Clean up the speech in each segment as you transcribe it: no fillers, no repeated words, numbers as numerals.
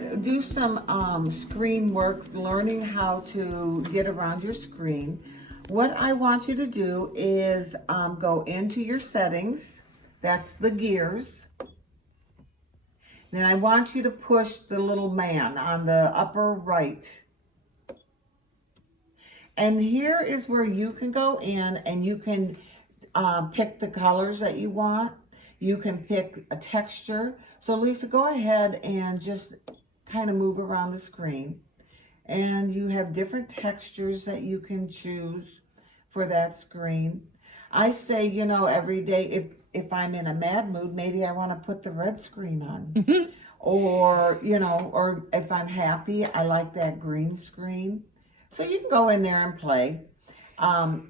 to do some screen work, learning how to get around your screen. What I want you to do is go into your settings. That's the gears. Then I want you to push the little man on the upper right. And here is where you can go in and you can pick the colors that you want. You can pick a texture. So Lisa, go ahead and just kind of move around the screen. And you have different textures that you can choose for that screen. I say, you know, every day, if I'm in a mad mood, maybe I want to put the red screen on. Or, you know, or if I'm happy, I like that green screen. So you can go in there and play.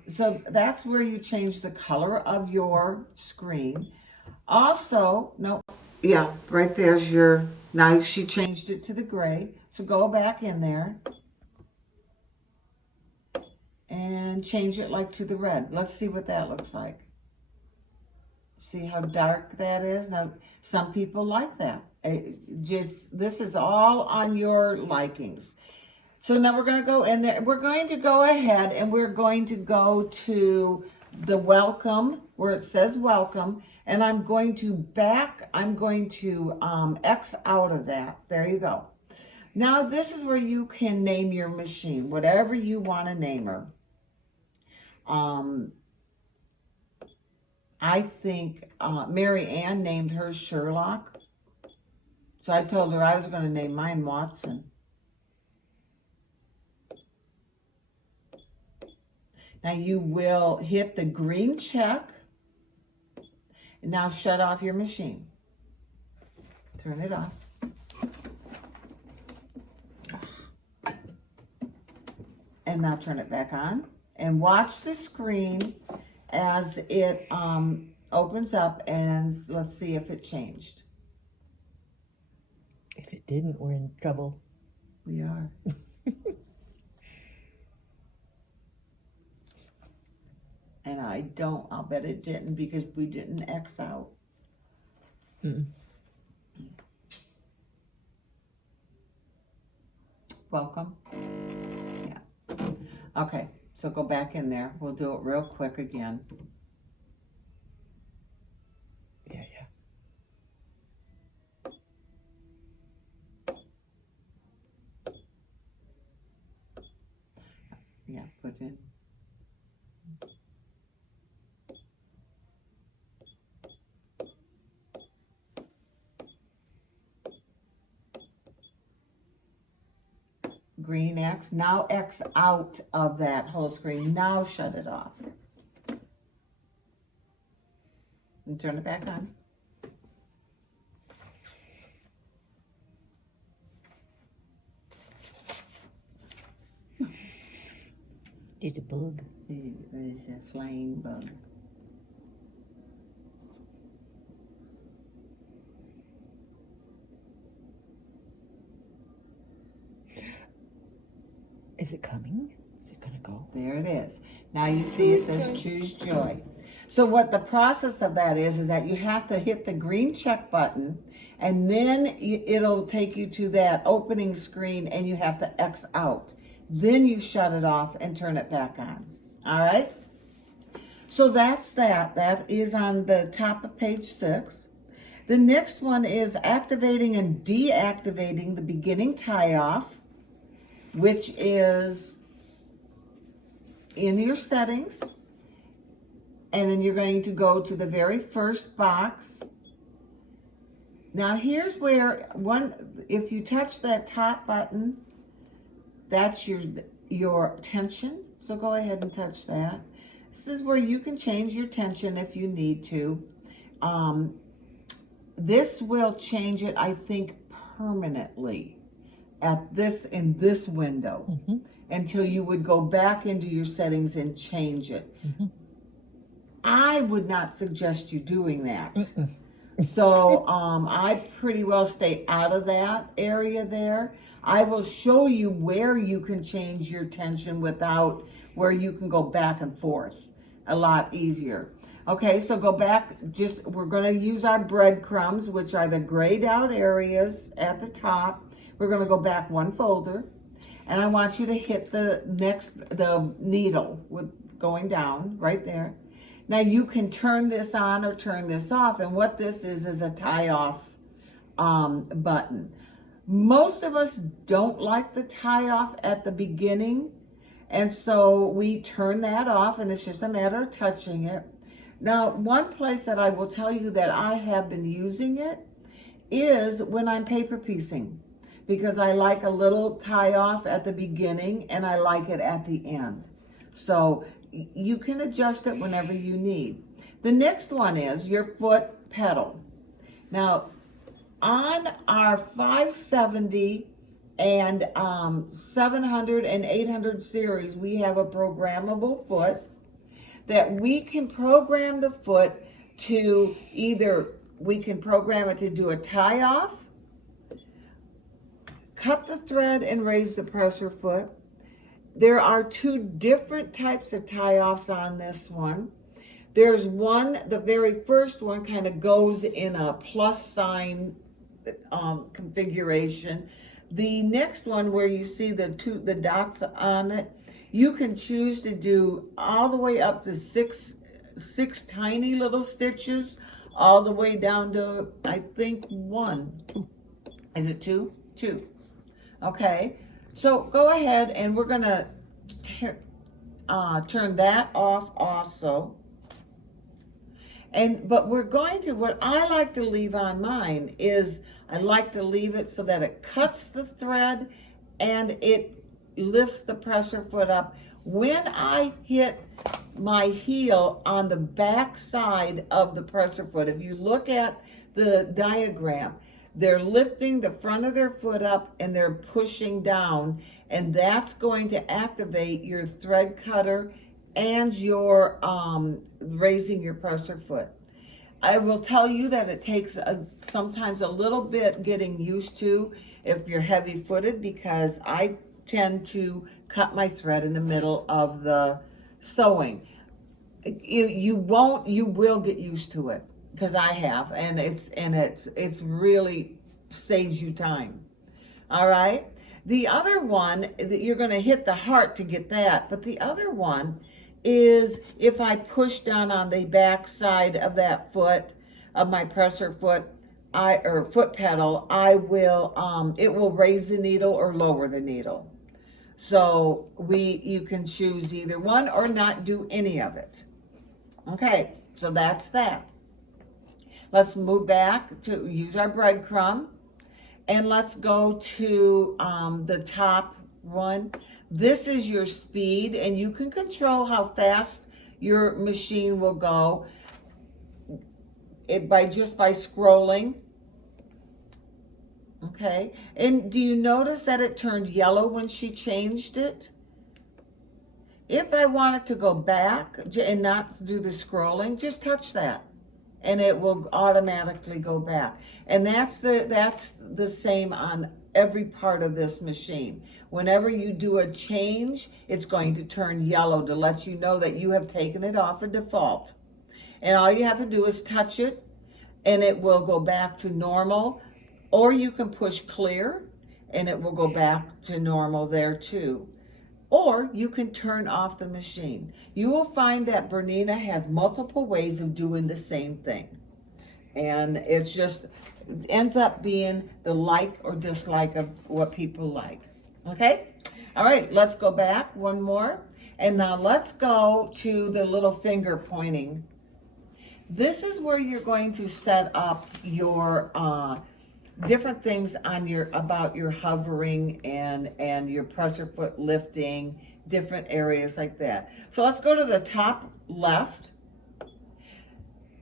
So that's where you change the color of your screen. Also, no, yeah, right there's your, now she changed it to the gray. So go back in there and change it like to the red. Let's see what that looks like. See how dark that is? Now, some people like that. This is all on your likings. So now we're going to go in there. We're going to go ahead and we're going to go to the welcome, where it says welcome. And I'm going to X out of that. There you go. Now this is where you can name your machine, whatever you want to name her. I think Mary Ann named her Sherlock. So I told her I was going to name mine Watson. Now you will hit the green check. And now shut off your machine. Turn it off. And now turn it back on. And watch the screen as it opens up, and let's see if it changed. If it didn't, we're in trouble. We are. And I'll bet it didn't because we didn't X out. Welcome. Yeah. Okay, so go back in there. We'll do it real quick again. Yeah. Yeah, put in. Green X. Now X out of that whole screen. Now shut it off. And turn it back on. Did a bug? It's a flying bug. Is it coming? Is it gonna go? There it is. Now you see it says choose joy. So what the process of that is that you have to hit the green check button, and then it'll take you to that opening screen and you have to X out. Then you shut it off and turn it back on. All right? So that's that. That is on the top of page 6. The next one is activating and deactivating the beginning tie-off, which is in your settings. And then you're going to go to the very first box. Now here's where if you touch that top button, that's your tension. So go ahead and touch that. This is where you can change your tension if you need to. This will change it, I think, permanently in this window, until you would go back into your settings and change it. I would not suggest you doing that. So I pretty well stay out of that area there. I will show you where you can change your tension without, where you can go back and forth a lot easier. Okay, so go back, we're gonna use our breadcrumbs, which are the grayed out areas at the top. We're going to go back one folder, and I want you to hit the needle with going down right there. Now you can turn this on or turn this off, and what this is a tie off button. Most of us don't like the tie off at the beginning, and so we turn that off, and it's just a matter of touching it. Now, one place that I will tell you that I have been using it is when I'm paper piecing, because I like a little tie off at the beginning and I like it at the end. So you can adjust it whenever you need. The next one is your foot pedal. Now, on our 570 and 700 and 800 series, we have a programmable foot that we can program the foot to either, we can program it to do a tie off, cut the thread and raise the presser foot. There are two different types of tie offs on this one. There's one, the very first one kind of goes in a plus sign configuration. The next one where you see the dots on it, you can choose to do all the way up to six tiny little stitches, all the way down to, I think, one. Is it two? Two. Okay, so go ahead and we're gonna turn that off also. But we're going to, what I like to leave on mine is, I like to leave it so that it cuts the thread and it lifts the presser foot up. When I hit my heel on the back side of the presser foot, if you look at the diagram, they're lifting the front of their foot up and they're pushing down, and that's going to activate your thread cutter and your raising your presser foot. I will tell you that it takes sometimes a little bit getting used to if you're heavy footed, because I tend to cut my thread in the middle of the sewing. You will get used to it, because I have, and it's really saves you time. All right. The other one, you're going to hit the heart to get that, but the other one is if I push down on the back side of that foot, of my presser foot, or foot pedal, it will raise the needle or lower the needle. So you can choose either one or not do any of it. Okay, so that's that. Let's move back to use our breadcrumb, and let's go to the top one. This is your speed, and you can control how fast your machine will go by scrolling. Okay, and do you notice that it turned yellow when she changed it? If I want it to go back and not do the scrolling, just touch that and it will automatically go back. And that's the same on every part of this machine. Whenever you do a change, it's going to turn yellow to let you know that you have taken it off of default. And all you have to do is touch it and it will go back to normal, or you can push clear and it will go back to normal there too. Or you can turn off the machine. You will find that Bernina has multiple ways of doing the same thing. And it's just, ends up being the like or dislike of what people like. Okay? All right, let's go back one more. And now let's go to the little finger pointing. This is where you're going to set up your different things on about your hovering and your presser foot lifting, different areas like that. So let's go to the top left.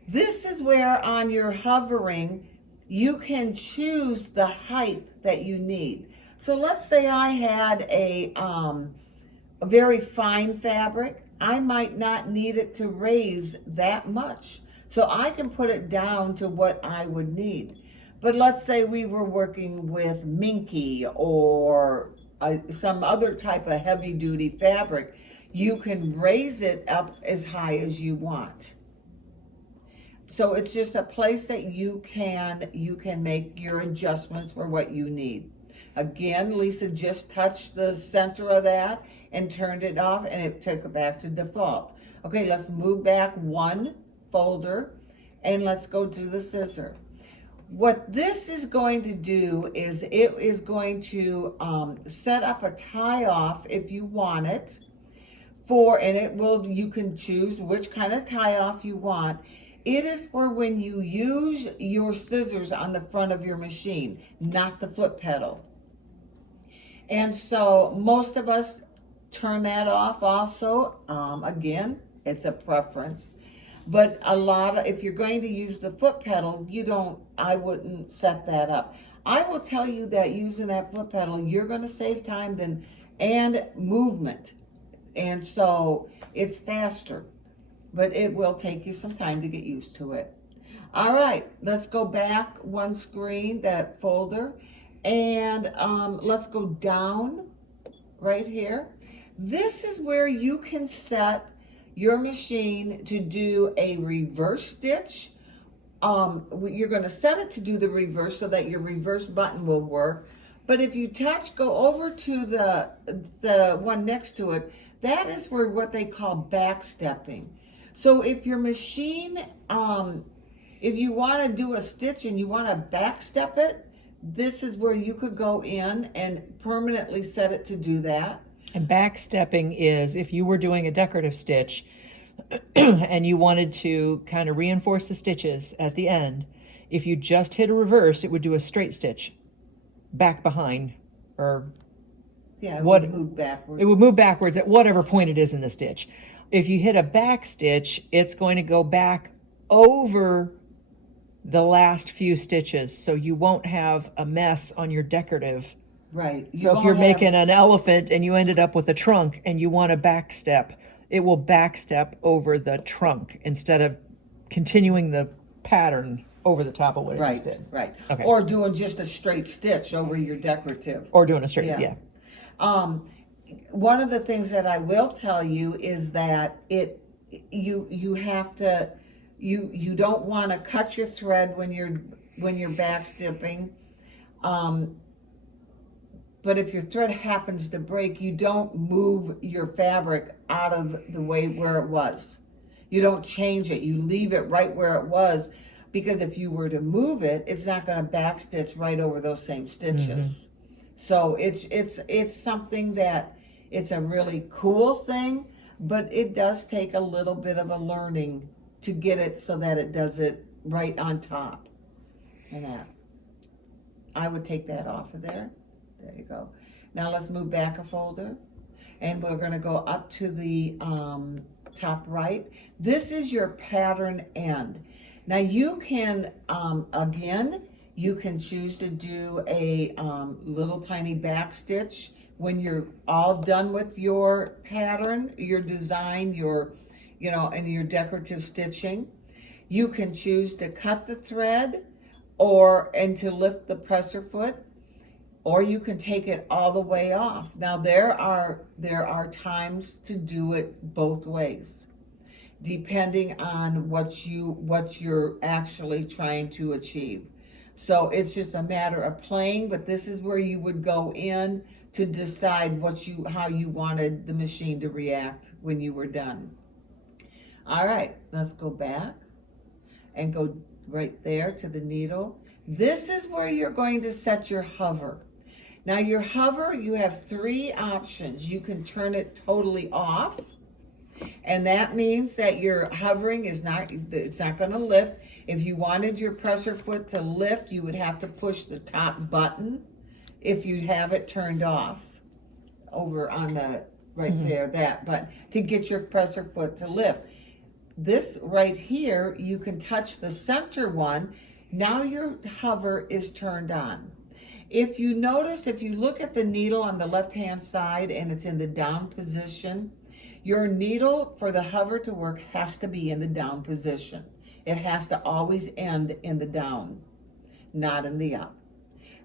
This is where on your hovering you can choose the height that you need. So let's say I had a very fine fabric. I might not need it to raise that much. So I can put it down to what I would need. But let's say we were working with minky or some other type of heavy duty fabric. You can raise it up as high as you want. So it's just a place that you can make your adjustments for what you need. Again, Lisa just touched the center of that and turned it off, and it took it back to default. Okay, let's move back one folder, and let's go to the scissor. What this is going to do is it is going to set up a tie off if you want it and it will, you can choose which kind of tie off you want. It is for when you use your scissors on the front of your machine, not the foot pedal. And so most of us turn that off also. Again, it's a preference. But if you're going to use the foot pedal, I wouldn't set that up. I will tell you that using that foot pedal, you're going to save time and movement. And so it's faster, but it will take you some time to get used to it. All right, let's go back one screen, that folder, and let's go down right here. This is where you can set your machine to do a reverse stitch. You're going to set it to do the reverse so that your reverse button will work. But if you go over to the one next to it, that is for what they call backstepping. So if your machine, if you want to do a stitch and you want to backstep it, this is where you could go in and permanently set it to do that. And backstepping is if you were doing a decorative stitch and you wanted to kind of reinforce the stitches at the end, if you just hit a reverse, it would do a straight stitch back behind, or would move backwards. It would move backwards at whatever point it is in the stitch. If you hit a back stitch, it's going to go back over the last few stitches, so you won't have a mess on your decorative. Right. So if you're making an elephant and you ended up with a trunk and you want to backstep, it will backstep over the trunk instead of continuing the pattern over the top of what it just did. Right. Okay. Or doing just a straight stitch over your decorative. Or doing a straight, yeah. One of the things that I will tell you is that you have to, you don't want to cut your thread when you're backstepping. But if your thread happens to break, you don't move your fabric out of the way where it was. You don't change it. You leave it right where it was, because if you were to move it, it's not going to backstitch right over those same stitches. So it's something that, it's a really cool thing, but it does take a little bit of a learning to get it so that it does it right on top. And that, I would take that off of there. There you go. Now let's move back a folder, and we're going to go up to the top right. This is your pattern end. Now you can, again, you can choose to do a little tiny back stitch when you're all done with your pattern, your design, and your decorative stitching. You can choose to cut the thread and to lift the presser foot, or you can take it all the way off. Now there are times to do it both ways, depending on what you're actually trying to achieve. So it's just a matter of playing, but this is where you would go in to decide how you wanted the machine to react when you were done. All right, let's go back and go right there to the needle. This is where you're going to set your hover. Now your hover, you have three options. You can turn it totally off, and that means that your hovering it's not going to lift. If you wanted your presser foot to lift, you would have to push the top button if you have it turned off over on the there, that button, to get your presser foot to lift. This right here, you can touch the center one. Now your hover is turned on. If you notice, if you look at the needle on the left-hand side and it's in the down position, your needle for the hover to work has to be in the down position. It has to always end in the down, not in the up.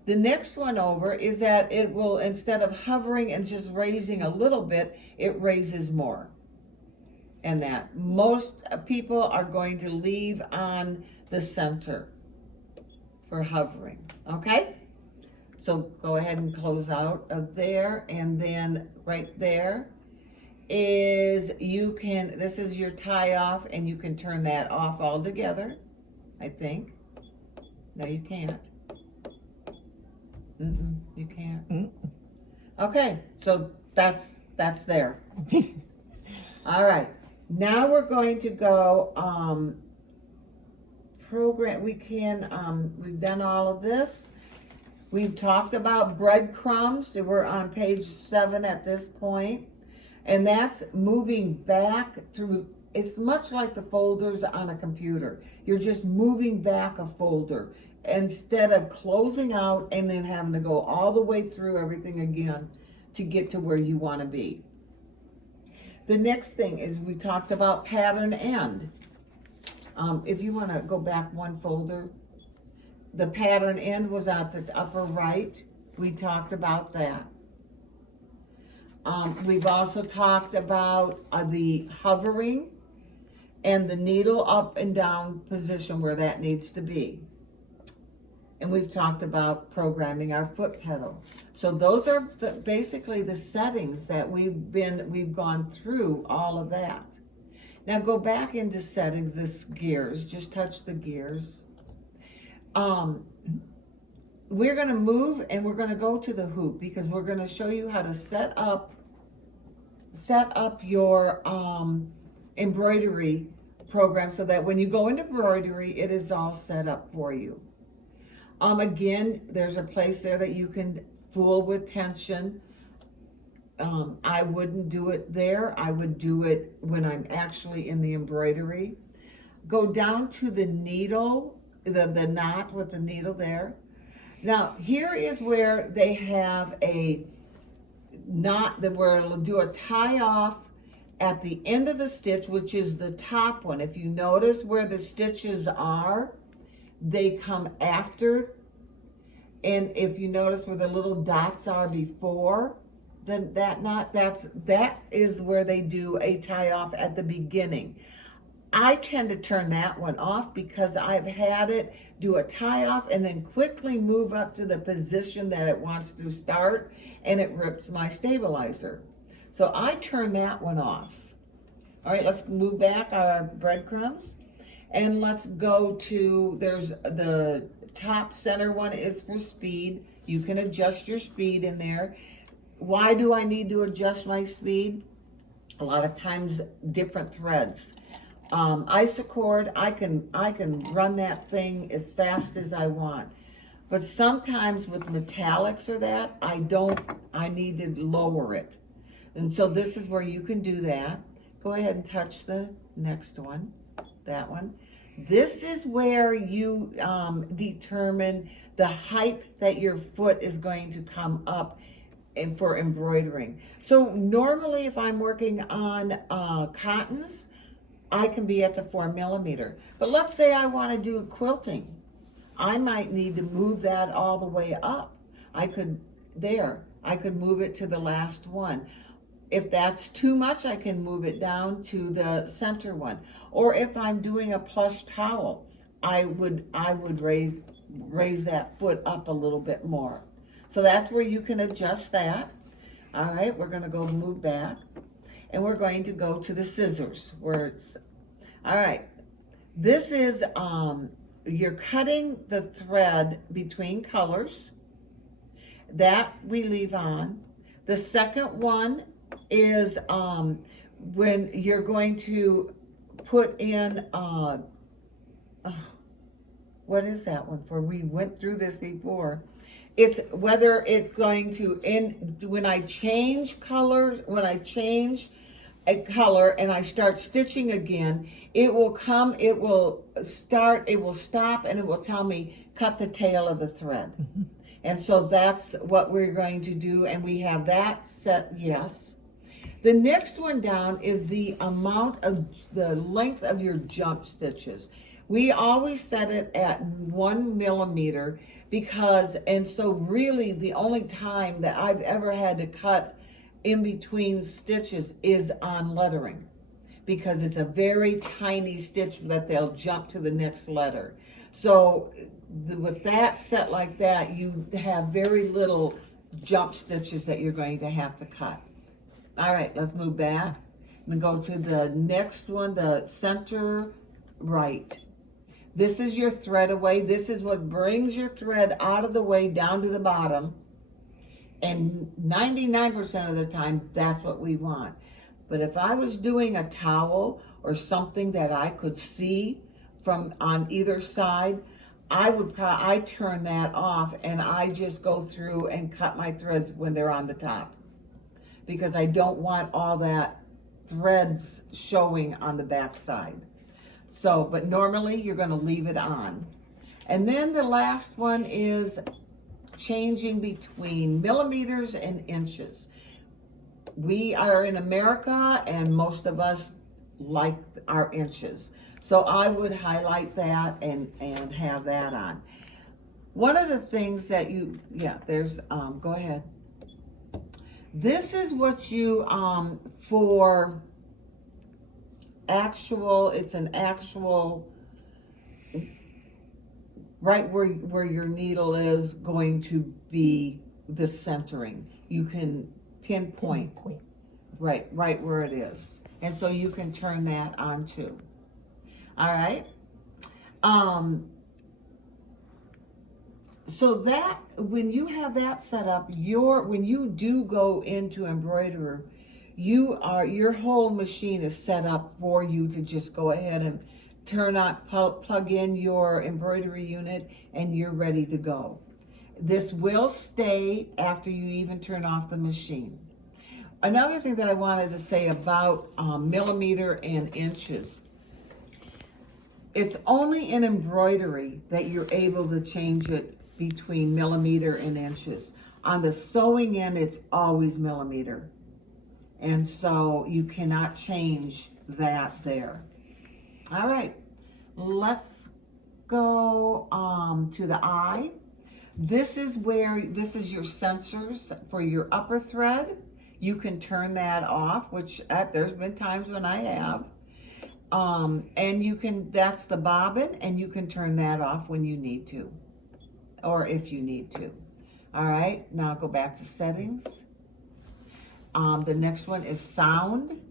The next one over is that it will, instead of hovering and just raising a little bit, it raises more. And that most people are going to leave on the center for hovering, okay? So go ahead and close out of there, and then right there is this is your tie off, and you can turn that off altogether, I think. No, you can't. You can't. Okay, so that's there. All right, now we're going to go program. We've done all of this. We've talked about breadcrumbs. We're on page 7 at this point, and that's moving back through. It's much like the folders on a computer. You're just moving back a folder instead of closing out and then having to go all the way through everything again to get to where you want to be. The next thing is we talked about pattern end. If you want to go back one folder, the pattern end was at the upper right. We talked about that. We've also talked about the hovering and the needle up and down position where that needs to be. And we've talked about programming our foot pedal. So those are basically the settings that we've gone through all of that. Now go back into settings, this gears, just touch the gears. We're going to move and we're going to go to the hoop because we're going to show you how to set up your embroidery program so that when you go into embroidery, it is all set up for you. Again, there's a place there that you can fool with tension. I wouldn't do it there. I would do it when I'm actually in the embroidery. Go down to the needle, the knot with the needle there. Now, here is where they have a knot where it'll do a tie off at the end of the stitch, which is the top one. If you notice where the stitches are, they come after. And if you notice where the little dots are before, then that is where they do a tie off at the beginning. I tend to turn that one off because I've had it do a tie off and then quickly move up to the position that it wants to start, and it rips my stabilizer. So I turn that one off. All right, let's move back our breadcrumbs, and let's go to, there's the top center one is for speed. You can adjust your speed in there. Why do I need to adjust my speed? A lot of times different threads. Isocord, I can run that thing as fast as I want. But sometimes with metallics or that, I need to lower it. And so this is where you can do that. Go ahead and touch the next one, that one. This is where you determine the height that your foot is going to come up and for embroidering. So normally if I'm working on cottons, I can be at the 4 millimeter. But let's say I want to do quilting. I might need to move that all the way up. I could move it to the last one. If that's too much, I can move it down to the center one. Or if I'm doing a plush towel, I would raise that foot up a little bit more. So that's where you can adjust that. All right, we're going to go move back. And we're going to go to the scissors where it's, all right, this is, you're cutting the thread between colors. That we leave on. The second one is when you're going to put in, what is that one for? We went through this before. It's whether it's going to end, when I change color, when I change a color and I start stitching again, it will come, it will start, it will stop, and it will tell me cut the tail of the thread. Mm-hmm. And so that's what we're going to do, and we have that set, yes. The next one down is the amount of the length of your jump stitches. We always set it at 1 millimeter because, and so really the only time that I've ever had to cut in between stitches is on lettering, because it's a very tiny stitch that they'll jump to the next letter. So with that set like that, you have very little jump stitches that you're going to have to cut. All right, let's move back and go to the next one, the center right. This is your thread away. This is what brings your thread out of the way down to the bottom. And 99% of the time, that's what we want. But if I was doing a towel or something that I could see from on either side, I turn that off and I just go through and cut my threads when they're on the top, because I don't want all that threads showing on the back side. So, but normally you're going to leave it on. And then the last one is changing between millimeters and inches. We are in America and most of us like our inches. So I would highlight that and have that on. One of the things that there's, go ahead. This is what you, for actual, it's an actual, right where your needle is going to be the centering. You can pinpoint right where it is. And so you can turn that on too. All right. So that when you have that set up, when you do go into embroiderer, your whole machine is set up for you to just go ahead and turn on, plug in your embroidery unit, and you're ready to go. This will stay after you even turn off the machine. Another thing that I wanted to say about millimeter and inches, it's only in embroidery that you're able to change it between millimeter and inches. On the sewing end, it's always millimeter. And so you cannot change that there. All right, let's go to the eye. This is your sensors for your upper thread. You can turn that off, which there's been times when I have. And that's the bobbin, and you can turn that off when you need to, or if you need to. All right, now go back to settings. The next one is sound.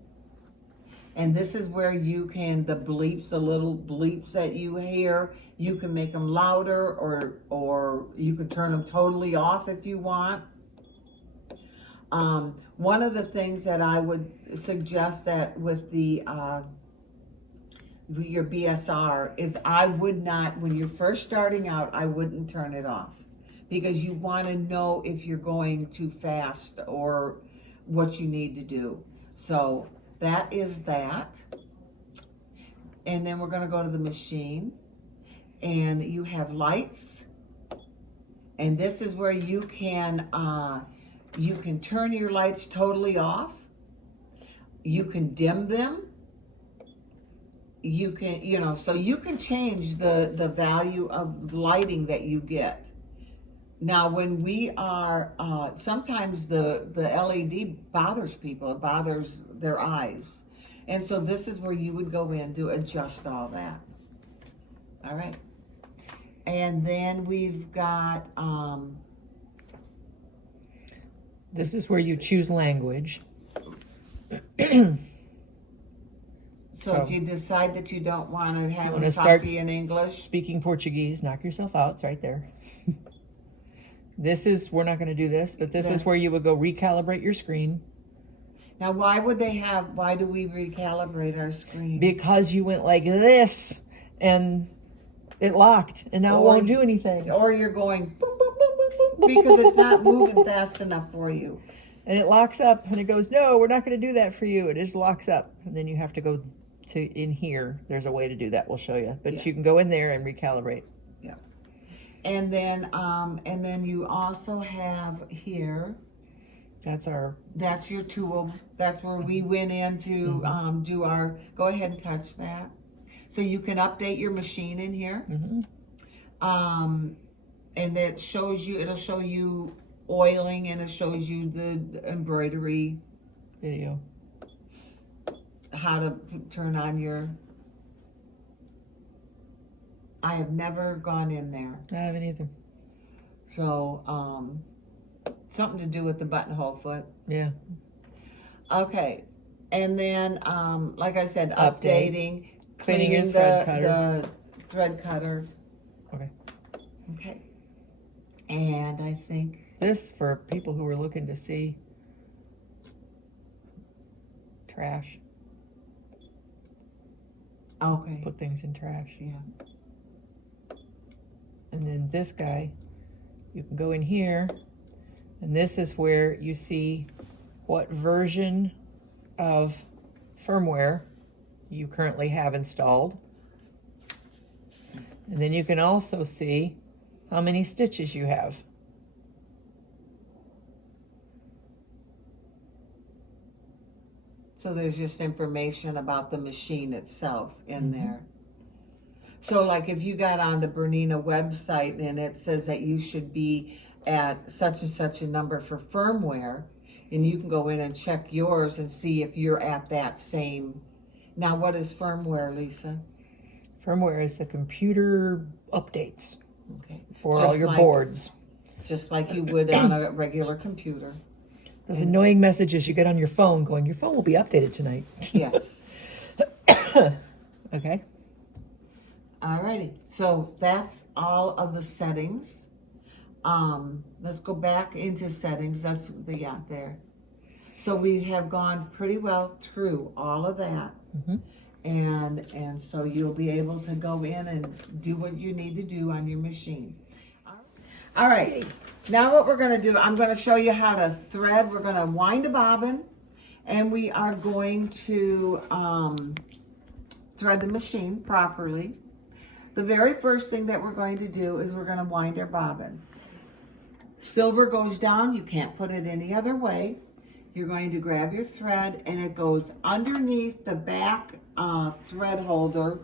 And this is where you can, the little bleeps that you hear, you can make them louder, or you can turn them totally off if you want. One of the things that I would suggest that with your BSR is I would not, when you're first starting out, I wouldn't turn it off, because you want to know if you're going too fast or what you need to do. So that is that. And then we're going to go to the machine, and you have lights, and this is where you can turn your lights totally off. You can dim them. You can, so you can change the value of lighting that you get. Now, when we are, sometimes the LED bothers people, it bothers their eyes. And so this is where you would go in to adjust all that. All right. And then we've got, this is where you choose language. So if you decide that you don't want to have them talk start to you in English. Speaking Portuguese, knock yourself out. It's right there. We're not going to do this, but this is where you would go recalibrate your screen. Now, why do we recalibrate our screen? Because you went like this and it locked, and now it won't do anything. Or you're going boom, boom, boom, boom, boom, because it's not moving fast enough for you. And it locks up, and it goes, no, we're not going to do that for you. It just locks up, and then you have to go to in here. There's a way to do that. We'll show you, but you can go in there and recalibrate. Yeah. And then you also have here. That's your tool. That's where we went in to do our. Go ahead and touch that. So you can update your machine in here. And it shows you. It'll show you oiling, and it shows you the embroidery Video. How to turn on your. I have never gone in there. I haven't either. So, something to do with the buttonhole foot. Yeah. Okay. And then, like I said, Update. updating, Cleaning your cleaning thread cutter. the thread cutter. Okay. Okay. And I think, This for people who are looking to see trash. okay. Put things in trash. Yeah. And then this guy, you can go in here, and this is where you see what version of firmware you currently have installed. And then you can also see how many stitches you have. So there's just information about the machine itself in there. So like if you got on the BERNINA website and it says that you should be at such and such a number for firmware, and you can go in and check yours and see if you're at that same. Now what is firmware, Lisa? Firmware is the computer updates Okay. for Just all your like- boards. Just like you would on a regular computer. Those annoying messages you get on your phone going, your phone will be updated tonight. Yes. Okay. Alrighty, so that's all of the settings. Let's go back into settings. That's the, yeah, there. So we have gone pretty well through all of that. And so you'll be able to go in and do what you need to do on your machine. All right, now what we're gonna do, I'm gonna show you how to thread. We're gonna wind a bobbin, and we are going to thread the machine properly. The very first thing that we're going to do is we're going to wind our bobbin. Silver goes down, you can't put it any other way. You're going to grab your thread and it goes underneath the back thread holder,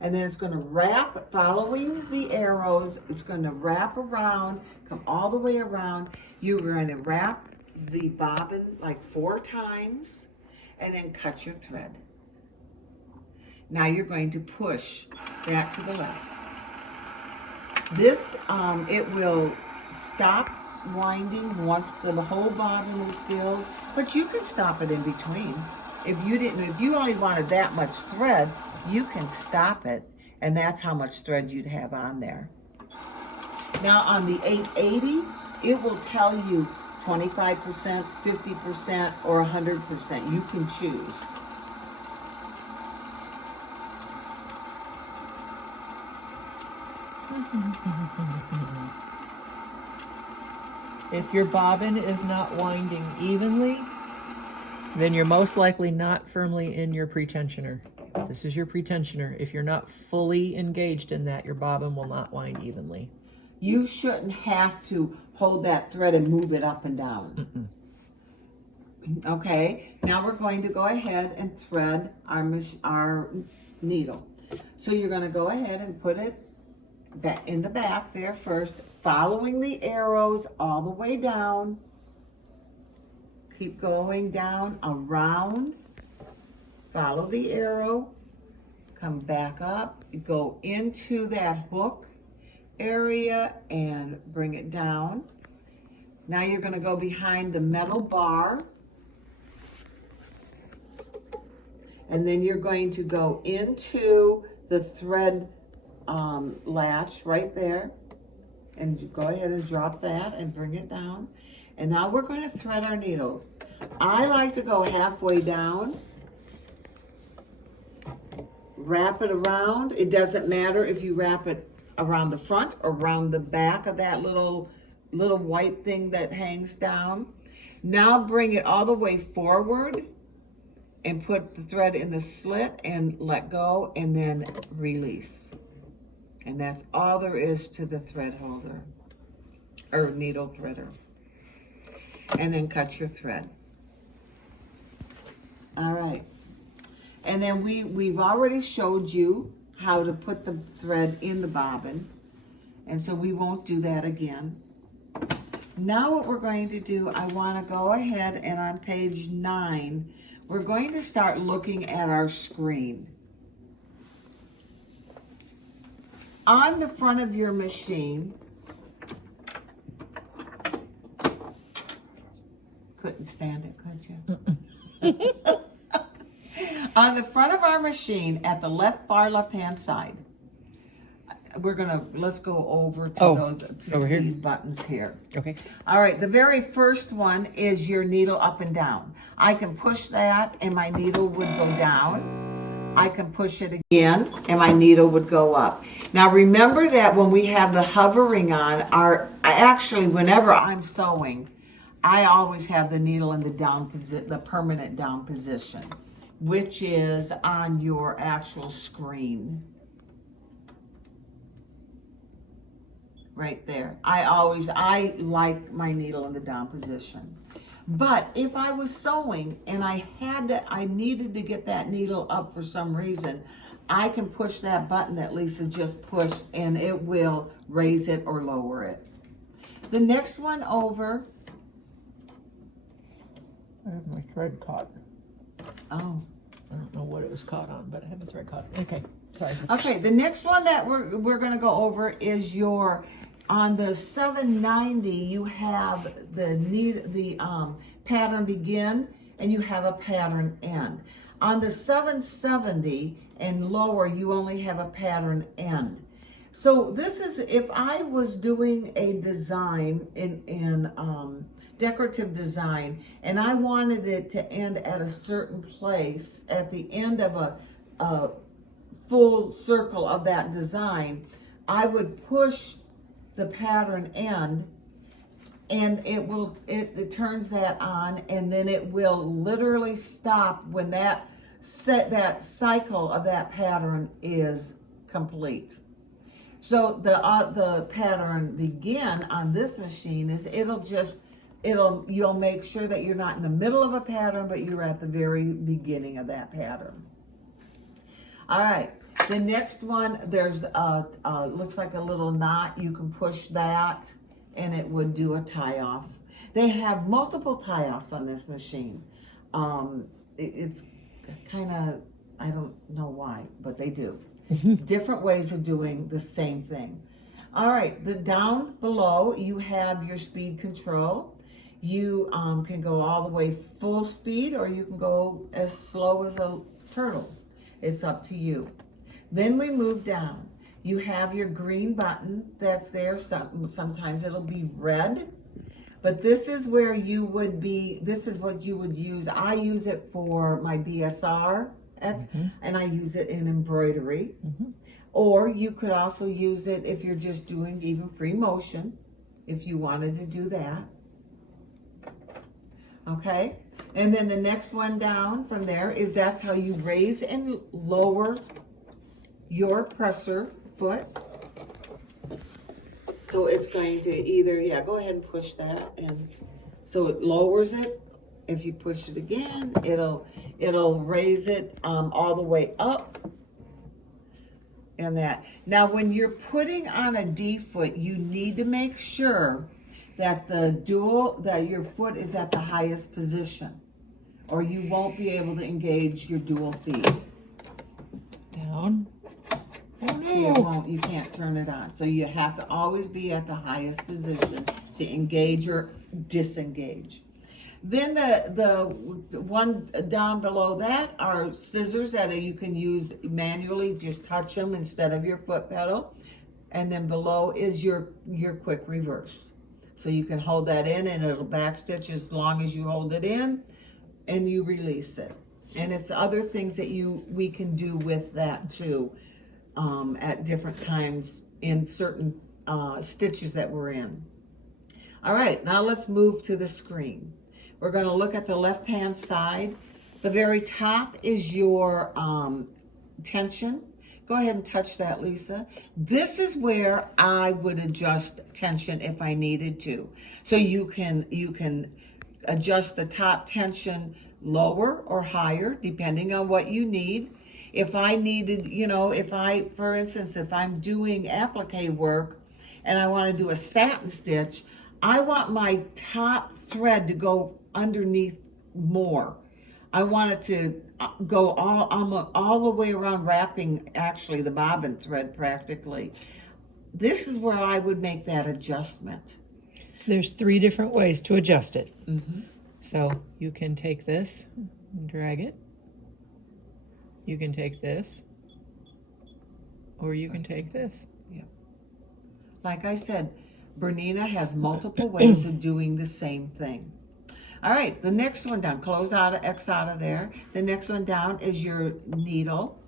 and then it's going to wrap, following the arrows, it's going to wrap around, come all the way around. You're going to wrap the bobbin like 4 times and then cut your thread. Now you're going to push that to the left. This, it will stop winding once the whole bobbin is filled, but you can stop it in between. If you only wanted that much thread, you can stop it, and that's how much thread you'd have on there. Now on the 880, it will tell you 25%, 50%, or 100%. You can choose. If your bobbin is not winding evenly, then you're most likely not firmly in your pretensioner. This is your pretensioner. If you're not fully engaged in that, your bobbin will not wind evenly. You shouldn't have to hold that thread and move it up and down. Okay, now we're going to go ahead and thread our needle. So you're going to go ahead and put it back in the back there first, following the arrows all the way down. Keep going down, around, follow the arrow, come back up, go into that hook area and bring it down. Now you're going to go behind the metal bar, and then you're going to go into the thread latch right there, and go ahead and drop that and bring it down. And now we're going to thread our needle. I like to go halfway down, wrap it around. It doesn't matter if you wrap it around the front or around the back of that little white thing that hangs down. Now bring it all the way forward and put the thread in the slit and let go, and then release. And that's all there is to the thread holder or needle threader. And then cut your thread. All right. And then we've already showed you how to put the thread in the bobbin, and so we won't do that again. Now what we're going to do, I want to go ahead and on page 9, we're going to start looking at our screen. on the front of your machine, couldn't stand it, could you? On the front of our machine, at the far left-hand side, let's go over to over here? these buttons here. Okay. All right, the very first one is your needle up and down. I can push that and my needle would go down. I can push it again and my needle would go up. Now remember that when we have the hovering on, whenever I'm sewing, I always have the needle in the permanent down position, which is on your actual screen. Right there. I like my needle in the down position. But if I was sewing and I needed to get that needle up for some reason, I can push that button that Lisa just pushed and it will raise it or lower it. The next one over. I have my thread caught. Oh. I don't know what it was caught on, but I have a thread caught. Okay, sorry. Okay, the next one that we're going to go over is on the 790. You have the pattern begin and you have a pattern end. On the 770 and lower, you only have a pattern end. So this is if I was doing a design in decorative design, and I wanted it to end at a certain place at the end of a full circle of that design, I would push the pattern end and it turns that on, and then it will literally stop when that cycle of that pattern is complete. So the pattern begin on this machine is you'll make sure that you're not in the middle of a pattern, but you're at the very beginning of that pattern. All right, the next one, there's looks like a little knot. You can push that and it would do a tie off. They have multiple tie offs on this machine. It's kind of, I don't know why, but they do. Different ways of doing the same thing. All right, down below, you have your speed control. You can go all the way full speed, or you can go as slow as a turtle. It's up to you. Then we move down. You have your green button that's there. Sometimes it'll be red, but this is where this is what you would use. I use it for my BSR, and I use it in embroidery. Or you could also use it if you're just doing even free motion, if you wanted to do that. Okay, and then the next one down from there is that's how you raise and lower your presser foot. So it's going to either, go ahead and push that, and so it lowers it. If you push it again, it'll raise it all the way up. And that. Now when you're putting on a D foot, you need to make sure that your foot is at the highest position, or you won't be able to engage your dual feet. Down. So you can't turn it on. So you have to always be at the highest position to engage or disengage. Then the one down below that are scissors that you can use manually, just touch them instead of your foot pedal. And then below is your quick reverse. So you can hold that in and it'll backstitch as long as you hold it in and you release it. And it's other things that we can do with that too at different times in certain stitches that we're in. All right, now let's move to the screen. We're going to look at the left-hand side. The very top is your tension. Go ahead and touch that, Lisa. This is where I would adjust tension if I needed to. So you can adjust the top tension lower or higher, depending on what you need. If I needed, for instance, if I'm doing applique work and I want to do a satin stitch, I want my top thread to go underneath more. I want it to go all the way around, wrapping actually the bobbin thread practically. this is where I would make that adjustment. There's 3 different ways to adjust it. So you can take this and drag it. You can take this, or you can take this. Like I said, Bernina has multiple ways of doing the same thing. All right, the next one down, close out of X out of there. The next one down is your needle.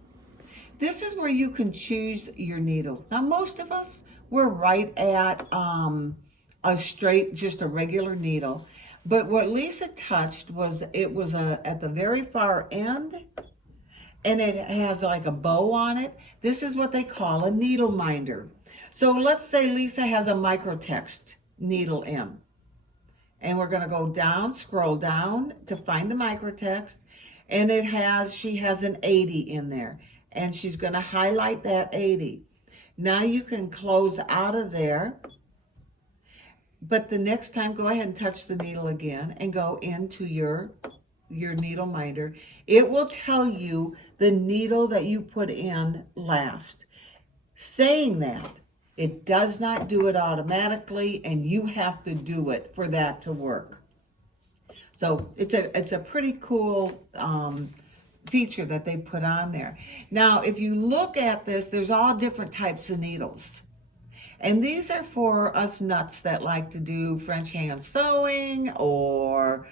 This is where you can choose your needle. Now, most of us, we're right at a straight, just a regular needle. But what Lisa touched was, it was at the very far end, and it has like a bow on it. This is what they call a needle minder. So let's say Lisa has a microtext needle M. And we're going to go down, scroll down to find the microtext. And she has an 80 in there. And she's going to highlight that 80. Now you can close out of there. But the next time, go ahead and touch the needle again and go into your needle minder. It will tell you the needle that you put in last. Saying that, it does not do it automatically, and you have to do it for that to work. So it's a pretty cool feature that they put on there. Now, if you look at this, there's all different types of needles. And these are for us nuts that like to do French hand sewing, or,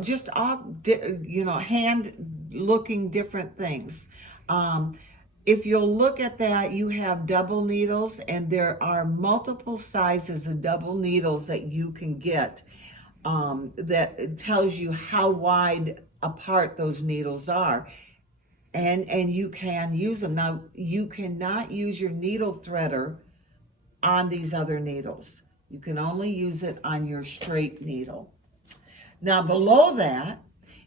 just all, hand looking different things. If you'll look at that, you have double needles, and there are multiple sizes of double needles that you can get that tells you how wide apart those needles are. And you can use them. Now, you cannot use your needle threader on these other needles. You can only use it on your straight needle. Now, below that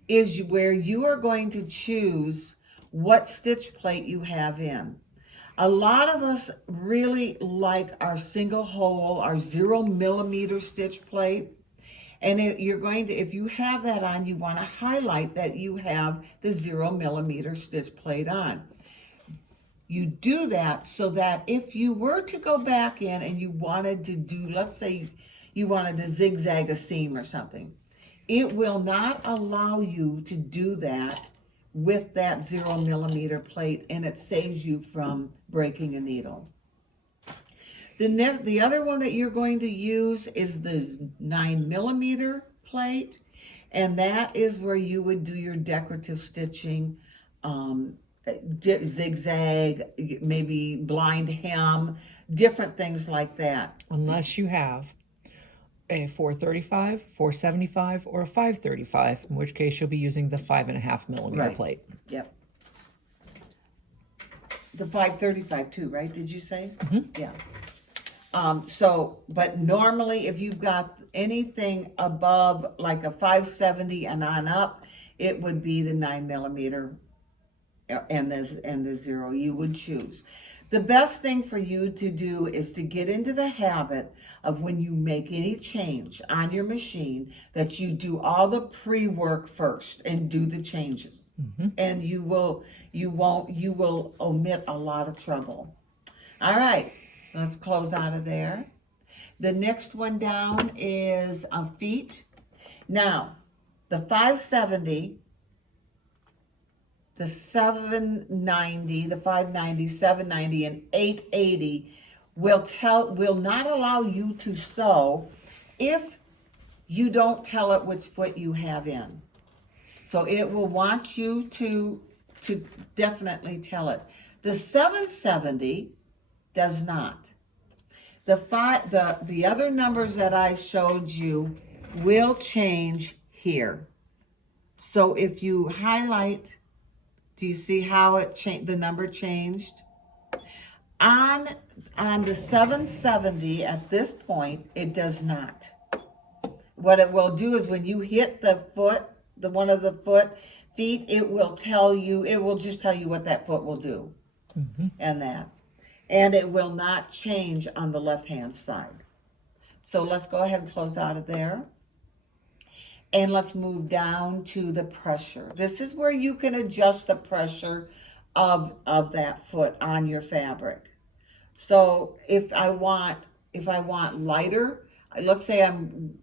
is where you are going to choose what stitch plate you have in. A lot of us really like our single hole, our 0 millimeter stitch plate. And if you have that on, you want to highlight that you have the 0 millimeter stitch plate on. You do that so that if you were to go back in and you wanted to do, let's say you wanted to zigzag a seam or something, it will not allow you to do that with that 0 millimeter plate, and it saves you from breaking a needle. The other one that you're going to use is the 9 millimeter plate, and that is where you would do your decorative stitching, zigzag, maybe blind hem, different things like that. Unless you have a 435, 475, or a 535, in which case you'll be using the 5.5 millimeter Right. plate. Yep. The 535 too, right? Did you say? Yeah. But normally if you've got anything above like a 570 and on up, it would be the 9 millimeter and the 0 you would choose. The best thing for you to do is to get into the habit of, when you make any change on your machine, that you do all the pre-work first and do the changes. And you will omit a lot of trouble. All right, let's close out of there. The next one down is feet. Now, the 570, the 790, the 590, 790, and 880 will not allow you to sew if you don't tell it which foot you have in. So it will want you to definitely tell it. The 770 does not. The other numbers that I showed you will change here. So if you highlight, do you see how the number changed? On the 770 at this point, it does not. What it will do is, when you hit the foot, one of the feet, it will just tell you what that foot will do. And that. And it will not change on the left-hand side. So let's go ahead and close out of there. And let's move down to the pressure. This is where you can adjust the pressure of that foot on your fabric. So if I want lighter, let's say I'm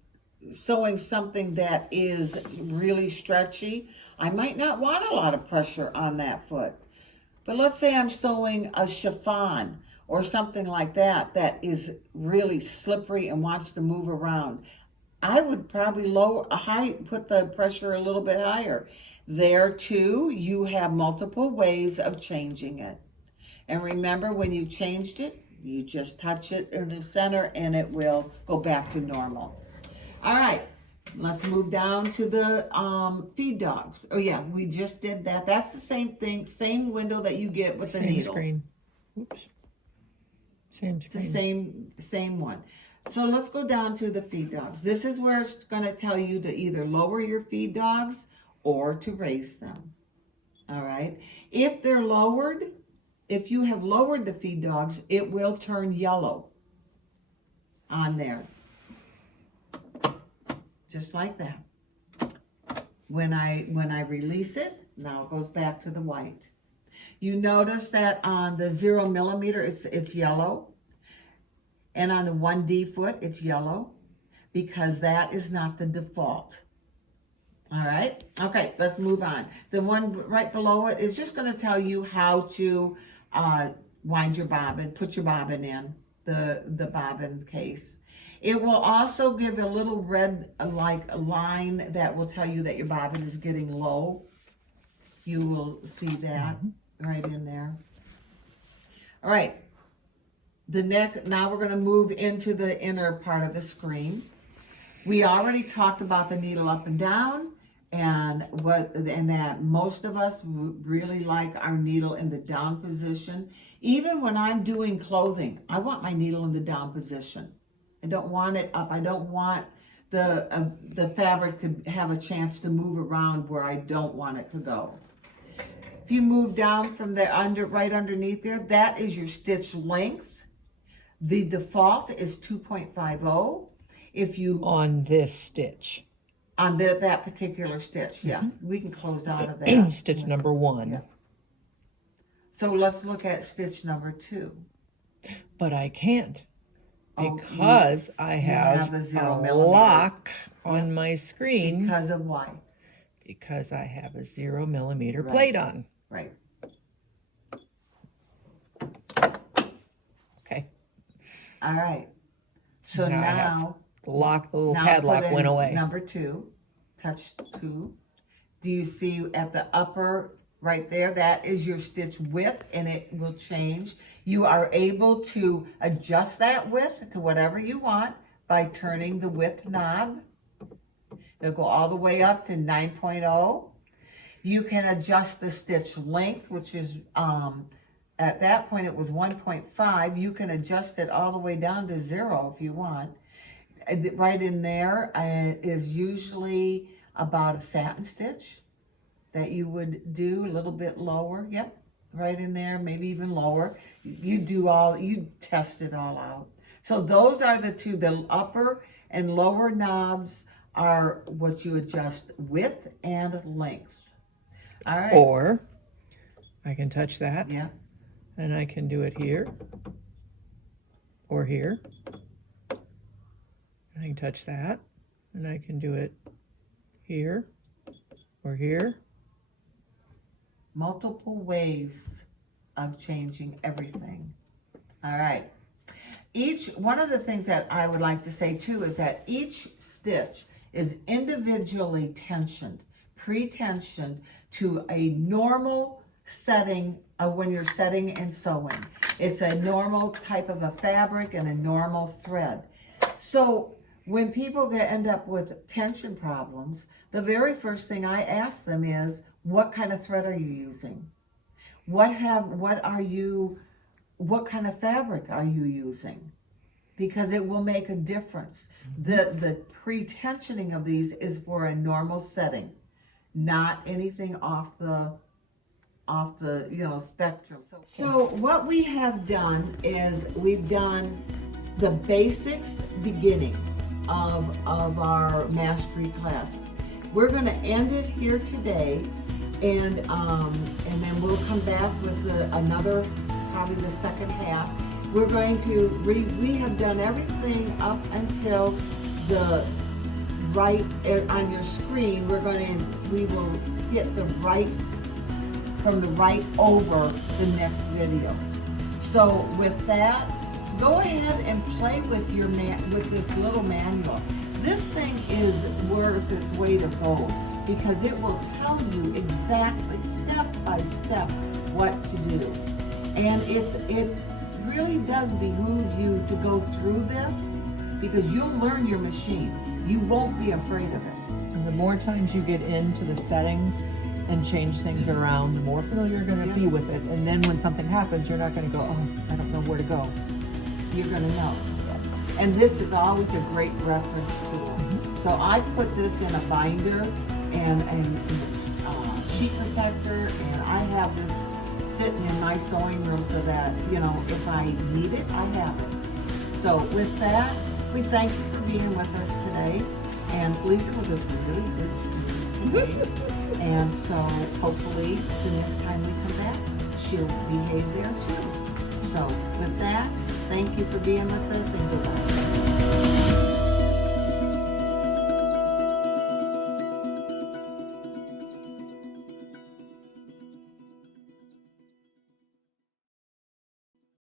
sewing something that is really stretchy, I might not want a lot of pressure on that foot. But let's say I'm sewing a chiffon or something like that that is really slippery and wants to move around. I would probably put the pressure a little bit higher. There too, you have multiple ways of changing it. And remember, when you've changed it, you just touch it in the center and it will go back to normal. All right, let's move down to the feed dogs. Oh yeah, we just did that. That's the same thing, same window that you get with the Same needle. screen. Oops. Same It's the screen. same one. So let's go down to the feed dogs. This is where it's going to tell you to either lower your feed dogs or to raise them. All right. If they're lowered, if you have lowered the feed dogs, it will turn yellow on there. Just like that. When I release it, now it goes back to the white. You notice that on the 0 millimeter, it's yellow. And on the 1D foot, it's yellow because that is not the default. All right. Okay, let's move on. The one right below it is just going to tell you how to wind your bobbin, put your bobbin in the bobbin case. It will also give a little red like a line that will tell you that your bobbin is getting low. You will see that right in there. All right. Now we're going to move into the inner part of the screen. We already talked about the needle up and down, and that most of us really like our needle in the down position. Even when I'm doing clothing, I want my needle in the down position. I don't want it up. I don't want the fabric to have a chance to move around where I don't want it to go. If you move down from the right underneath there, that is your stitch length. The default is 2.50. If you On this stitch. on that particular stitch, yeah, we can close out of that. Stitch number 1. Yeah. So let's look at stitch number 2. But I can't Oh, because I have the a 0 millimeter. lock on my screen Because of why? because I have a 0 millimeter Right. plate on. Right. Okay. All right. So Now I have now The little now padlock put in went away. Number 2, touch 2. Do you see at the upper right there? That is your stitch width, and it will change. You are able to adjust that width to whatever you want by turning the width knob. It'll go all the way up to 9.0. You can adjust the stitch length, which is at that point it was 1.5. You can adjust it all the way down to 0 if you want. Right in there is usually about a satin stitch that you would do a little bit lower. Yep, right in there, maybe even lower. You test it all out. So those are the two. The upper and lower knobs are what you adjust width and length. All right. Or I can touch that Yeah. and I can do it here or here. I can touch that and I can do it here or here. Multiple ways of changing everything. All right. One of the things that I would like to say too is that each stitch is individually tensioned, pre-tensioned to a normal setting of when you're setting and sewing. It's a normal type of a fabric and a normal thread. So when people end up with tension problems, the very first thing I ask them is, what kind of thread are you using? What kind of fabric are you using? Because it will make a difference. The pre-tensioning of these is for a normal setting, not anything off the spectrum. So what we have done is we've done the basics beginning of our mastery class. We're going to end it here today, and then we'll come back with probably the second half, we're going to, we have done everything up until the right, on your screen, we will hit the right, from the right over the next video. So with that, go ahead and play with your with this little manual. This thing is worth its weight of gold because it will tell you exactly, step by step, what to do. And it really does behoove you to go through this because you'll learn your machine. You won't be afraid of it. And the more times you get into the settings and change things around, the more familiar you're going to be with it. And then when something happens, you're not going to go, oh, I don't know where to go. You're going to know. And this is always a great reference tool. So I put this in a binder and sheet protector, and I have this sitting in my sewing room so that, you know, if I need it, I have it. So with that, we thank you for being with us today. And Lisa was a really good student today. And so hopefully the next time we come back, she'll behave there too. So with that, thank you for being with us and goodbye.